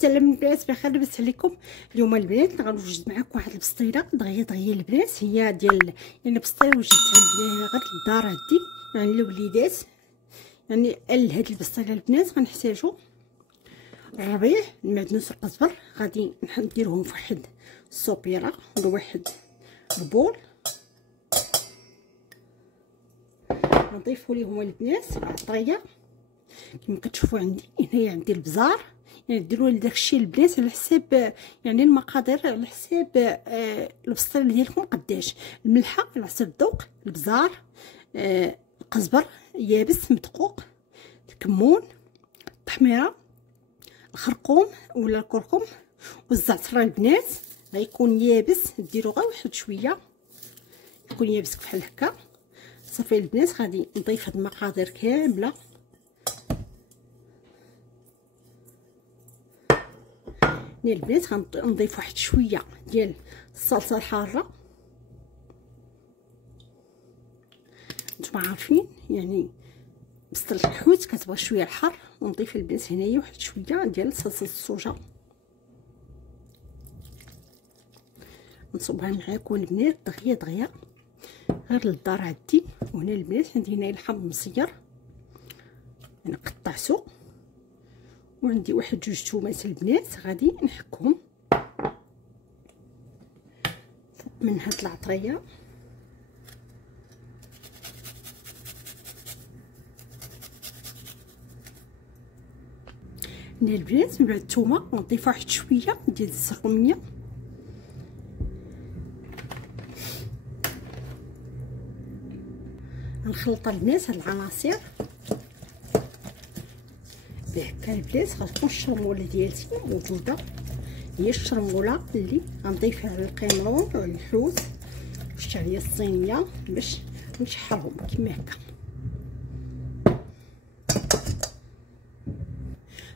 السلام البنات، بخير لاباس عليكم. اليوم البنات غنوجد معكم واحد البسطيله دغيا البنات، هي ديال يعني بسطيله وجدتها غير للدار عندي يعني الوليدات. يعني لهاد البسطيله البنات غنحتاجو الربيع، المعدنوس والقزبر. غادي نديرهم في واحد الصوبيره ولا واحد البول، نضيفوا ليهم البنات العطريه كما كتشوفوا. عندي هنايا عندي البزار، يعني ديروا داكشي البنات على حساب يعني المقادير، على حساب البسطيله ديالكم قداش. الملحه على حسب الذوق، البزار، القزبر يابس مدقوق، الكمون، التحميره، الخرقوم ولا الكركم، والزعتر البنات غيكون يابس، ديروا غير واحد شويه يكون يابس بحال هكا. صافي البنات غادي نضيف هاد المقادير كامله. البنات غنضيف واحد شويه ديال الصلصه الحاره. نتوما عارفين يعني بسطيله الحوت كتبغى شويه الحر، ونضيف البنات هنايا واحد شويه ديال صلصه الصوجه، نصبها معاكم البنات دغيا غير للدار عندي. وهنا البنات عندي هنا اللحم مصير انا قطعته، وعندي واحد جوج تومات البنات غادي نحكهم فوق من هاد العطريه. هنا البنات من بعد الثومه نضيف واحد شويه ديال الزرقوميه، نخلط البنات هاد العناصر بهكا البنات. غتكون الشرموله ديالتي موجوده، هي الشرموله اللي غنضيفها على القيمرون وعلى الحوت والشعريه الصينيه باش نشحرهم كما هكا.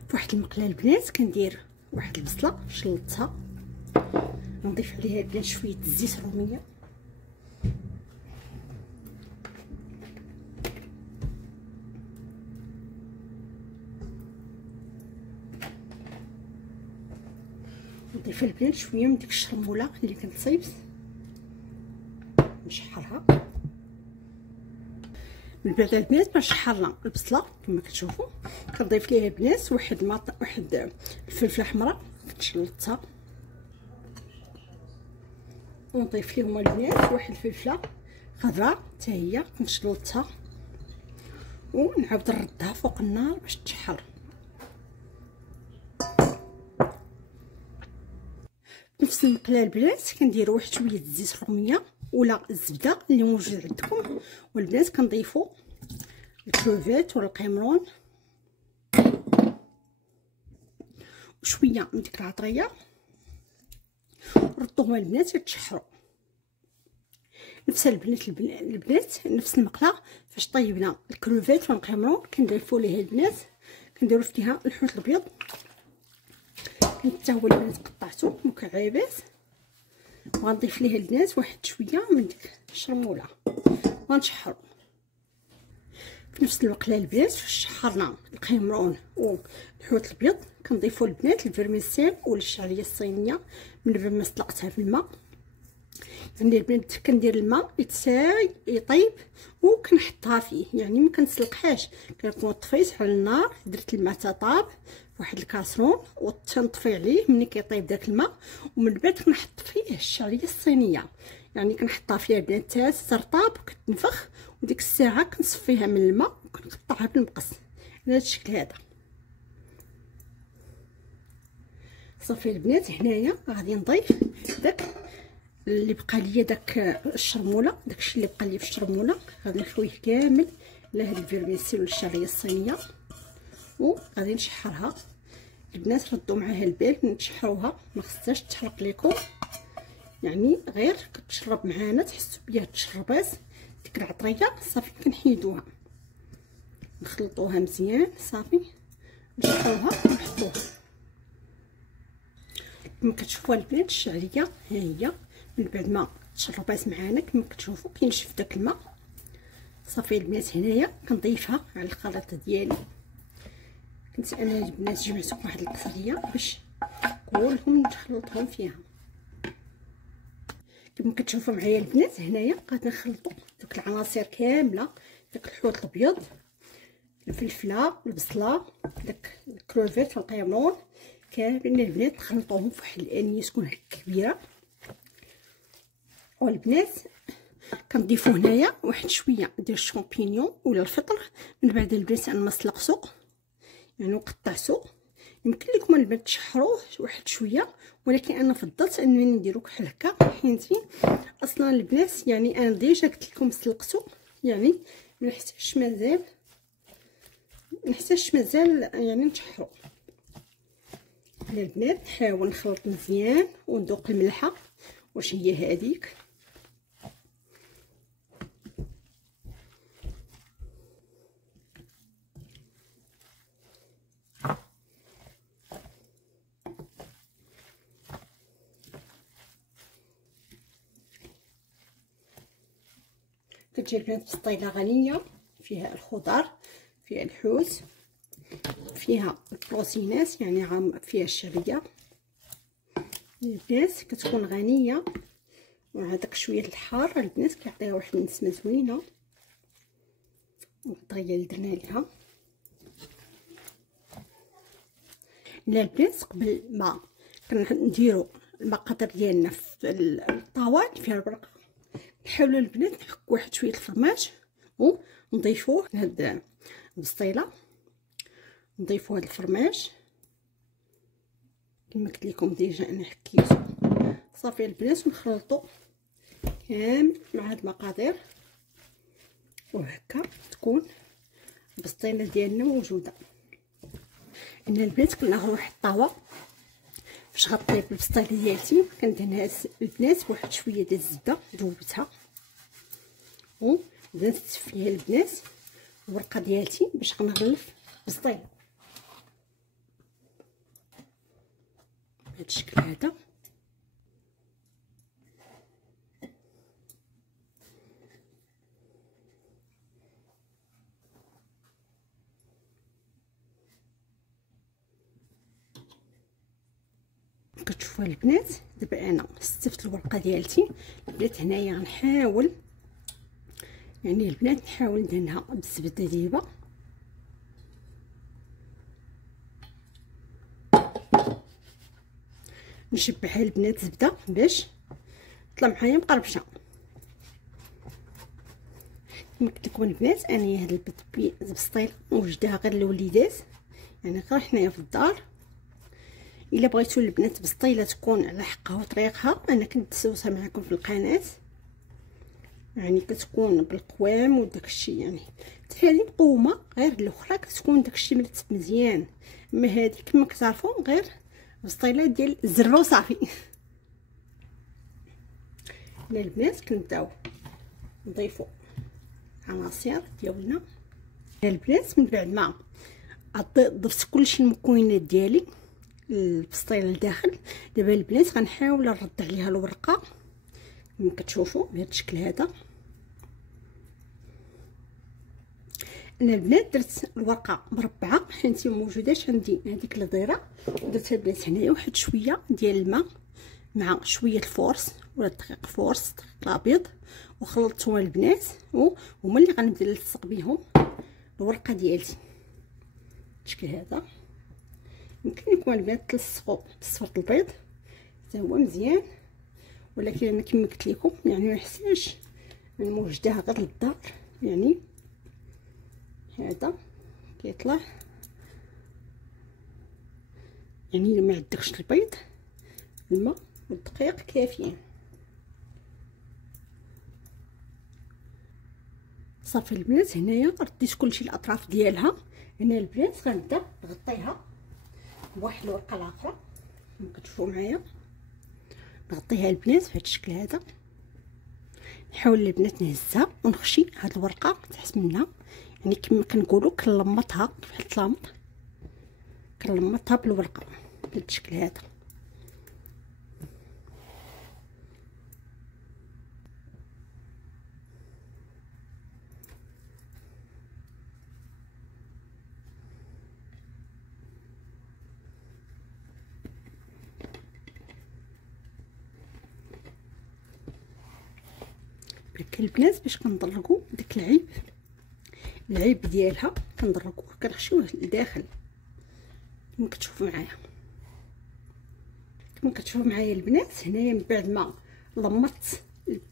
فواحد المقله البنات كندير واحد البصله شلطها، نضيف عليها البنات شويه الزيت الروميه، نضيف البنات شويه من ديك الشرموله اللي كنصيبت نشحرها. من بعد البنات ما شحرنا البصله كما كتشوفوا كنضيف ليها البنات واحد الفلفله حمراء كنشلطها، ونضيف لهم البنات واحد الفلفله خضراء حتى هي كنشلطها، ونعاود نردها فوق النار باش تشحر. نفس المقله البنات كندير واحد شويه الزيت الروميه ولا الزبده اللي موجود عندكم، والبنات كنضيفوا الكروفيت ولا القيمرون وشويه من ديك العطريه، ردوهم البنات يتشحروا. نفس البنات نفس المقله فاش طيبنا الكروفيت والقيمرون كنضيفوا ليه البنات، كنديروا فيها الحوت الابيض حتى هو البنات قطعته مكعبات، وغنضيف ليه البنات واحد شويه من ديك الشرموله ونشحروا. في نفس المقله البنات فاش شحرنا القيمرون والحوت الابيض كنضيفوا البنات الفرميسيل ولا الشعريه الصينيه من بعد ما سلقتها في الماء. يعني البنات كندير الماء يطيب وكنحطها فيه، يعني ما كنسلقهاش، كنكون طفيت على النار درت الماء طاب واحد الكاسرون وتنطفي عليه ملي كيطيب داك الماء، ومن بعد كنحط فيه الشعريه الصينيه، يعني كنحطها فيها البنات ترطاب وكتنفخ، وديك الساعه كنصفيها من الماء وكنقطعها بالمقص على هذا الشكل هذا. صافي البنات هنايا غادي نضيف داك اللي بقى ليا، داك الشرموله، داكشي اللي بقى ليا في الشرموله غادي نخويه كامل لهاد الفيرميسيل والشعريه الصينيه، وغادي نشحرها. البنات ردوا معاها البال نشحروها، ما خصهاش تحرق لكم، يعني غير كتشرب معانا تحسوا بها تشربات ديك العطريه. صافي كنحيدوها نخلطوها مزيان، صافي نشحروها ونحطوها كما كتشوفوا البنات. الشعريه ها هي من بعد ما تشربات معانا كما كتشوفوا كينشف داك الماء. صافي البنات هنايا كنضيفها على الخليط ديالي. كنت انا البنات جمعتهم واحد القصريه باش نحاولهم نخلطهم فيها. كما كتشوفوا معايا البنات هنايا غادي نخلطوا دوك العناصر كامله، داك الحوت الابيض، الفلفله، البصله، داك الكروفيت والقيمون، كاملين البنات نخلطوهم في واحد الانيه تكون هكا كبيره. والبنات كنضيفوا هنايا واحد شويه ديال الشامبينيون ولا الفطر. من بعد البنات انا ما سلقسو يعني وقطعتو. يمكن لكم البنات تشحروه واحد شويه، ولكن انا فضلت انني نديرو بحال هكا، حيت اصلا البنات يعني انا ديجا قلت لكم سلقتو، يعني ما نحتاجش مازال يعني نشحرو. البنات نحاول نخلط مزيان وندوق الملحه واش هي هذيك. كتجي البنات بسطيله غنيه، فيها الخضر، فيها الحوت، فيها البروتينات يعني فيها الشعريه. البنات كتكون غنيه، وهذاك شويه الحار البنات كيعطيها واحد النسمه زوينه. الطريه اللي درنا ليها البنات قبل ما كنديروا المقادير ديالنا في الطاوال فيها البرقه، نحاولوا البنات نحكوا واحد شويه الفرماج ونضيفوه لهاد البسطيله، نضيفوا هاد الفرماج كما قلت لكم ديجا انا حكيتو. صافي البنات نخلطوا كامل مع هاد المقادير، وهكا تكون البسطيله ديالنا موجوده. ان البنات كناخذ واحد الطاوه فاش غطيب البسطيله ديالتي، كندهنها البنات بواحد شويه ديال الزبده ذوبتها، وبدات فيها البنات الورقه ديالتي باش غنغلف البسطيله بهذا الشكل هذا. كتشوفوا البنات دابا انا استفت الورقه ديالتي. البنات هنايا غنحاول يعني البنات نحاول ندهنها بالزبده ديبه، نشبعها البنات زبده باش تطلع معايا مقربشه. كما قلت لكم البنات انايا هاد البسطيله وجدها غير الوليدات، يعني غير حنايا في الدار. الا بغيتوا البنات بسطيله تكون على حقها وطريقها انا كنت سوتها معكم في القناه، يعني كتكون بالقوام وداكشي، يعني هذه مقومه غير الاخرى كتكون داكشي مرتب مزيان. اما هذه كما كتعرفوا غير بسطيله ديال الزر وصافي. البنات كنبداو نضيفوا عناصر ديالنا. البنات من بعد ما ضفت كلشي المكونات ديالي البسطيله لداخل، دابا البنات غنحاول نرد عليها الورقه كما كتشوفوا بهذا الشكل هذا. انا البنات درت الورقه مربعه حيت موجوداش عندي هذيك الضيره، درتها البنات هنايا واحد شويه ديال الماء مع شويه الفورس ولا الدقيق فورس الدقيق الابيض، وخلطتهم البنات وهما اللي غنبدا نلصق بهم الورقه ديالتي بالشكل هذا. يمكن لكم البنات تلصقوا بصفر البيض حتى هو مزيان، ولكن انا كما قلت لكم يعني ما نحتاجش نوجدها غير للدار، يعني هذا كيطلع يعني ما عندكش البيض الماء والدقيق كافيين. صافي البنات هنايا رديت كلشي الاطراف ديالها. هنا البنات غنبدا نغطيها بواحد الورقه الاخرى كما كتشوفوا معايا، نغطيها البنات بهذا الشكل هذا. نحاول البنات نهزها ونخشي هاد الورقه تحت منها، يعني كما كنقولوا كنلمطها بحال التلامط، كنلمطها بالورقه بهذا الشكل هذا. برك البنات باش كنضرقوا داك العيب ديالها، كنضرقوه كنخشيوه لداخل كما كتشوفوا معايا البنات. هنايا من بعد ما لمطت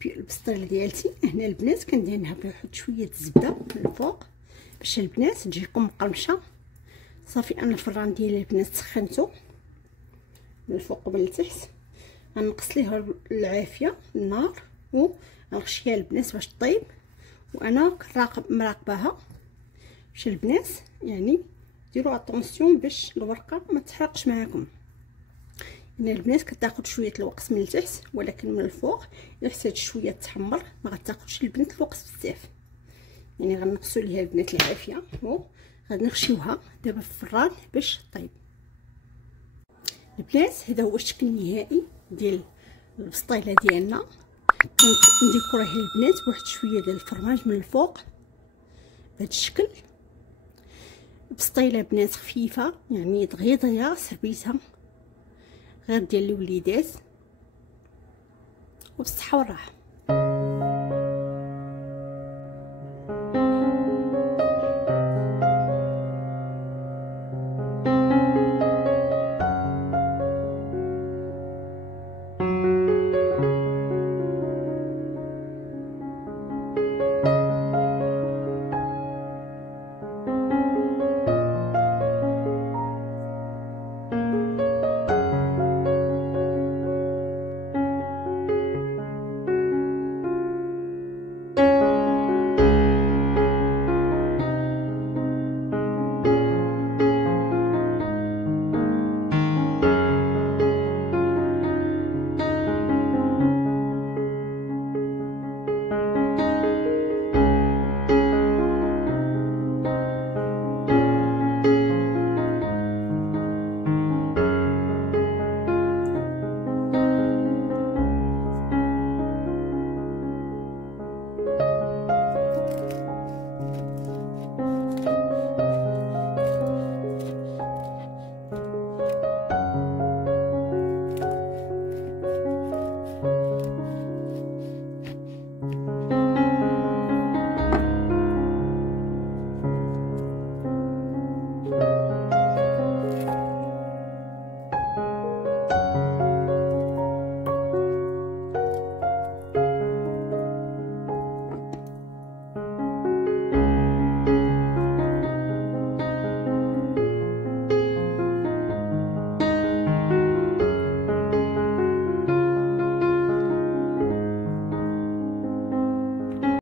البسطيله ديالتي، هنا البنات كندير لها بواحد شويه الزبده من الفوق باش البنات تجيكم مقرمشه. صافي انا الفران ديالي البنات سخنته من الفوق ومن التحت، غنقص ليها العافيه النار وغنخشيها البنات باش طيب، وانا مراقباها باش البنات يعني ديروا اتونسيون باش الورقه ما تحرقش معاكم. يعني البنات كتاخذ شويه الوقت من التحت، ولكن من الفوق الا حتاج شويه تحمر ما غتاخذش البنت الوقت بزاف. يعني غنقصوا ليها البنات العافيه وغادي نخشيوها دابا في الفران باش طيب. البنات هذا هو الشكل النهائي ديال البسطيله ديالنا. نديكوريه البنات بواحد شويه ديال الفرماج من الفوق بهذا الشكل. بسطيله بنات خفيفه يعني دغيا سربيتها غير ديال الوليدات، وبالصحه والراحه.